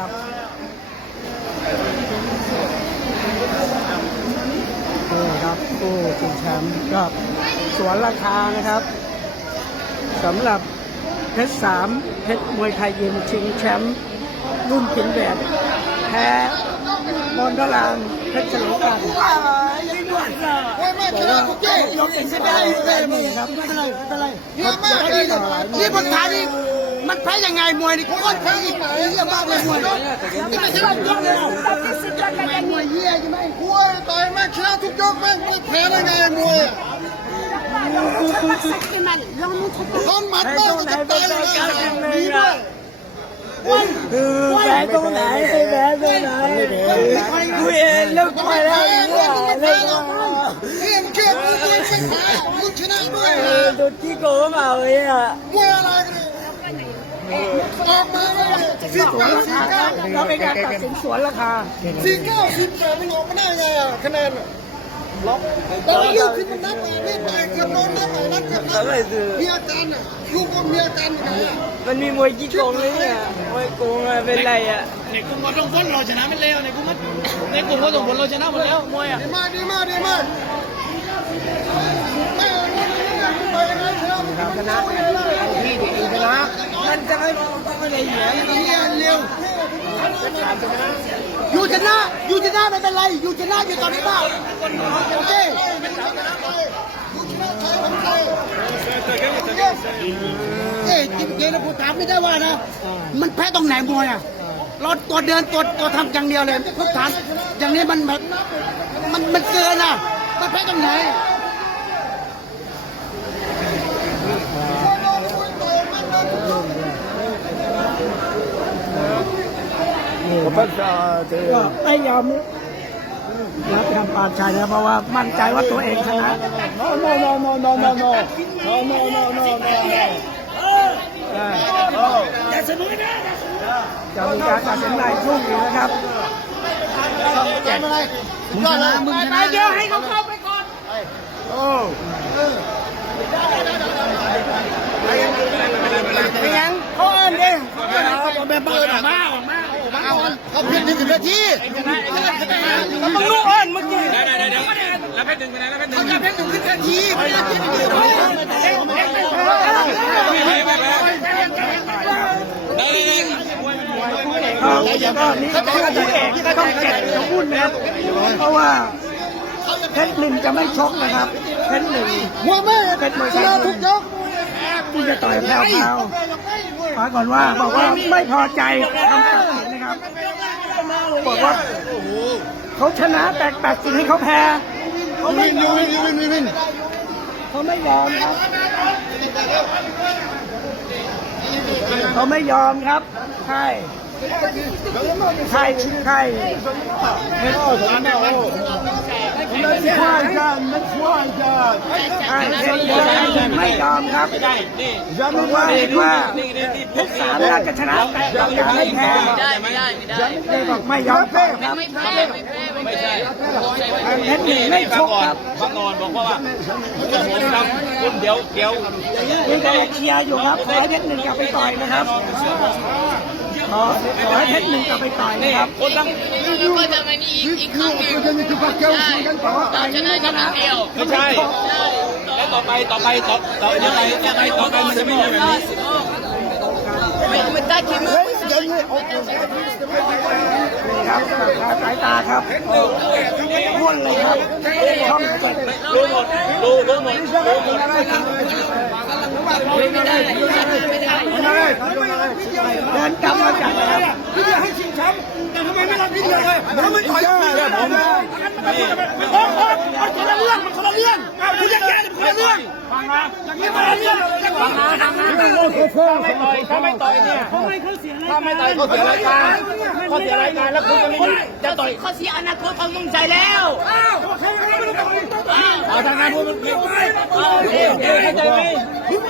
ครับโอ้ครับโอ้ชิงแชมป์ครับ สวนราคานะครับสำหรับเพชรสามเพชรมวยไทยยิมชิงแชมป์รุ่นพินแบบ แพ้บอลทลางเพชรฉลองกันโอ้ยไม่เป็นรกูเก่ยกเองใช่ไหมไม่เป็นไรไม่เป็นไรนี่มาดีเลยนี่คนไทยดีมันแพ้ยังไงมวยนี่กูก็แพ้อีกไหมยี่ห้อบ้าเลยมวยนี่ไม่ใช่ยกเลยมวยเยี่ยใช่ไหมกูต่อยมาชนะทุกยกแม่งแพ้ได้ไงมวยท่อนมัดบ้างจะตายเลยนะมีด้วยคือแพ้ตรงไหนแพ้ตรงไหนกูเองแล้วกูไปแล้วกูไปแล้วเฮ้ยเก็บมือไว้ไปหาลูกชิ้นอะไรมึงเออตัวที่โก้มาเอ้ยอะมวยอะไรสี่เก้าสี่เก้าเราไม่ได้ตัดสินสวนราคาสี่เก้าสี่แปดมันออกมาได้ไงอ่ะคะแนนล็อกแต่เรยื่นขึ้นมันนัาไปไม่ไปกับน้องนัาไปนักกับนักมีอาจารย์อ่ะลูกก็มีอาจารย์อยู่ไหนะมันมีมวยกี่กองเลยเนี่ยมวยกองอะไรเป็นไรอ่ะในกูมาต้องฝนรอชนะไม่แล้วในกูมัดในกูมาต้องฝนรอชนะหมดแล้วมวยอ่ะดีมากดีมากดีมากอยู่ชนะ อยู่ชนะไม่เป็นไร อยู่ชนะอยู่ตอนนี้ปล่าโอเคเอ๊ะจิ๊บเกย์นะผมถามไม่ได้ว่านะ มันแพ้ตรงไหนมวยอ่ะเราตัวเดินตัวตัวทำอย่างเดียวเลยพุทธานอย่างนี้มันแบบมันมันเกินอ่ะ มันแพ้ตรงไหนไม่ยอมเนี่ยแล้วกาปาชัยนะเพราะว่ามั่นใจว่าตัวเองชนะโน่นโน่นโน่นโน่นโน่นโน่จะมีอารตัดสินใจชุ่มอยู่นะครับจะอปไหนมึงจะไปเยอะให้เขาเข้าไปก่อน โอ้อไปยังเขาเอ็นดิเขาเอ็นดิเขาเปิดออกมาออกมาขาเพียงหนึ่งนาทีมันต้องรู้อ่านเมื่อกี้ได้ได้ได้แล้วแค่หนึ่งแล้วแค่หไม่งเขาแค่ไพีไงหนึ่งนาทีไม่ได้ไม่มันได่ไดร้อนเขาต้องเข้าใจต้องแข่ได้ไม่นนะครับ เพราะว่ไเพไรหนึ่ได้ไม่ได้ไม่ได้ไม่ได้ไม่ได้ไม่เพชรหนึ่ได้ไม่ได้ไม่จะต่อยแล้วเท้าปไากฏว่ได้กว่าไม่ได้ไมำบอกว่าเขาชนะแต่แปดสินให้เขาแพ้เขาไม่ยอมเขาไม่ยอมครับ เขาไม่ยอมครับใช่ใช่ใช่ไม่นช่วยกันมัไช่วยกันไอ้สุดยอดไม่ยอมครับยอมว่าว่าทุกสามราชชนะยอมกัรไม่แพ้ไม่ได้ไม่ได้ยอมไม่ยอมแพ้ครับไม่ใช่เน้นหนีไม่ชกครับบองออนบอกว่าจะผมทำคนเดียวเดียวมีกำลังเชียร์อยู่ครับ ขอเด้นหนึ่งกลับไปต่อยนะครับขอขอให้เพชรหนึ่งกลับไปต่อยนะครับ คนทั้งยูยูจะมาอีกอีกครั้งหนึ่งจะมีทุกคนเกี่ยวกันต่อต่อยนี่นะครับเดียวไม่ใช่แล้ต่อไปต่อไปต่อต่อยังไปต่อไปต่อไปมันจะไม่ได้แบบนี้ไรับสายตาครับม้วนเลยครับช่องเปิดดูหมดดูหมดดูหมดไม่ได้ไม่ได้ไม่ไดันจำมาจากเหนพื่ให้ชิงช้ำแต่ทำไมไม่รับพี่เลยผมไม่ถอยนะผมไม่โอ้โหคนละเรื่องคนละเรื่องมันคนละเรื่องฟังนะอย่างนี้คนละเรื่องฟังนะฟังนะถ้าไม่ต่อยถ้าไม่ต่อยเนี่ยถ้าไม่ต่อยเขาเสียรายการเขาเสียรายการแล้วคุณจะไม่จะต่อยเขาเสียอนาคตเขามุ่งใจแล้วเอาวทางการพูดมันผิดไปเอาเอาเข้าใจไหม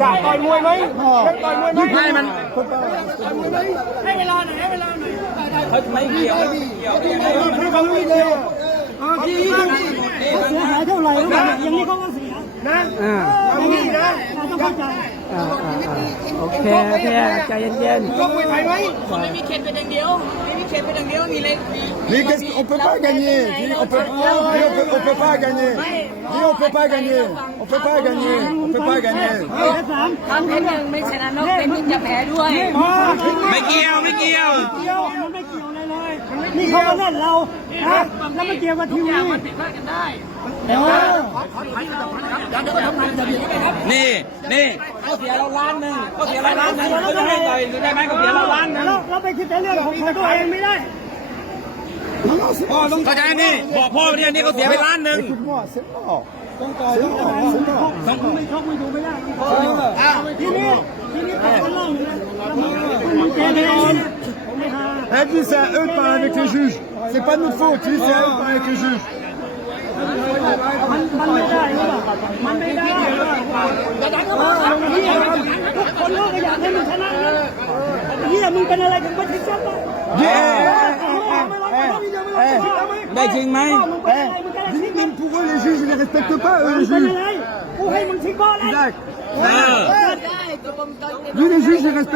อยากต่อยมวยไหมต่อยมวยไหมให้มัน ให้เวลาหน่อย ให้เวลาหน่อย ไม่เกี่ยวเขาไม่เดียวไม่เที่นี่เขาเสียหายเท่าไหร่รู้ไมย่งนี้เขาก็เสียนะอย่างนี้นะ ต้องเข้าใจโอเคโอเคใจเย็นๆยกมือถ่ายไว้ไม่มีเข็มเป็นอย่างเดียว ไม่มีเข็มเป็นอย่างเดียวมีเลย นี่ก็ไม่ได้ชนะไม่ได้ชนะไม่ได้ชนะไม่ได้ชนะไม่ได้ชนะไม่ได้ชนะไม่ได้ชนะไม่ได้ชนะไม่ได้ชนะไม่ได้ชนะไม่ได้ชนะไม่ได้ชนะไม่ได้ชนะไม่ได้ชนะไม่ได้ชนะไม่ได้ชนะไไม่ด้ชนะไม่ได้ชนะไม่ได้ชนะไม่ได้ชนะไม่เกี่นะไม่ได้ชนะไม่ได้ชนะไม่ได้ชนะไม่ได้ชนะไม่ได้ชนะไม่ได้ชนะไม่ไดยวกับทีวีมชนะไม่ได้ชนะไม่ได้ชนะไม่ได้ชนะไม่ไดี๋ยวนม่ได้ชนะไม่ได้เขาเสียเราล้านหนึ่งเขาเสียเราล้านหนึ่งเขาจะให้ได้ไหมเขาเสียเราล้านหนึ่งเราไปคิดแต่เรื่องของตัวเองไม่ได้พ่อต้องเข้าใจนี่บอกพ่อเรี่อนี่เขาเสียไปล้านหนึ่งต้องการต้องการต้องไม่ชอบไม่ดูไม่ได้พ่อที่นี่ที่นี่ต้องมาล่าอยู่นะแล้วมึงจะเป็นไงเฮ้ยที่เสียเอิร์ธไปกับผู้ชี้ไม่ใช่เราผิดที่เสียเอิร์ธไปกับผู้ชี้มันไม่ได้มันไม่ได้ทุกคนก็อยากให้มึงชนะเนี่นี่มึงเป็นอะไรกันบ้างที่เจ็บปะได้จริงไหมนี่มันพวกเลี้ยงสิ่งที่ไม่เคารพเลยสิกูให้มึงชิบอะไรได้ยูนิซีไม่เคารพ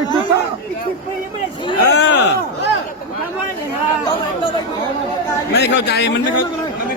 ไม่เข้าใจมันไม่เข้า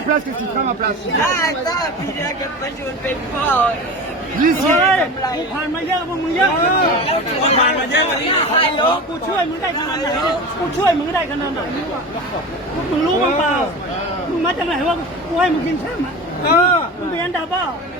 ma place, qu'est-ce qu'il prend ma place Ah, attends, puis là, qu'est-ce que je vous fais fort Dis-y, on prend le meilleur, mon meilleur On prend le meilleur, mon meilleur Allô On prend le meilleur, mon meilleur On prend le meilleur, mon meilleur On prend le meilleur, mon meilleur On prend le meilleur, mon meilleur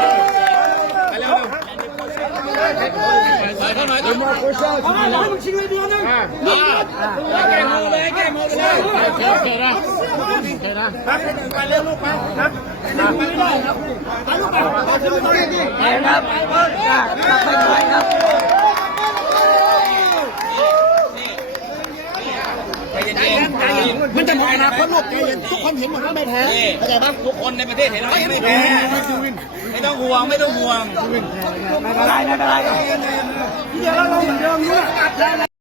มันจะมองนะคนโลกใจเย็นทุกคนเหม็นหมดแล้วไม่แพ้ทุกคนในประเทศเห็นแล้วไม่ต้องห่วงไม่ต้องห่วงไม่เป็นไรไม่เป็นไร了，老板来来。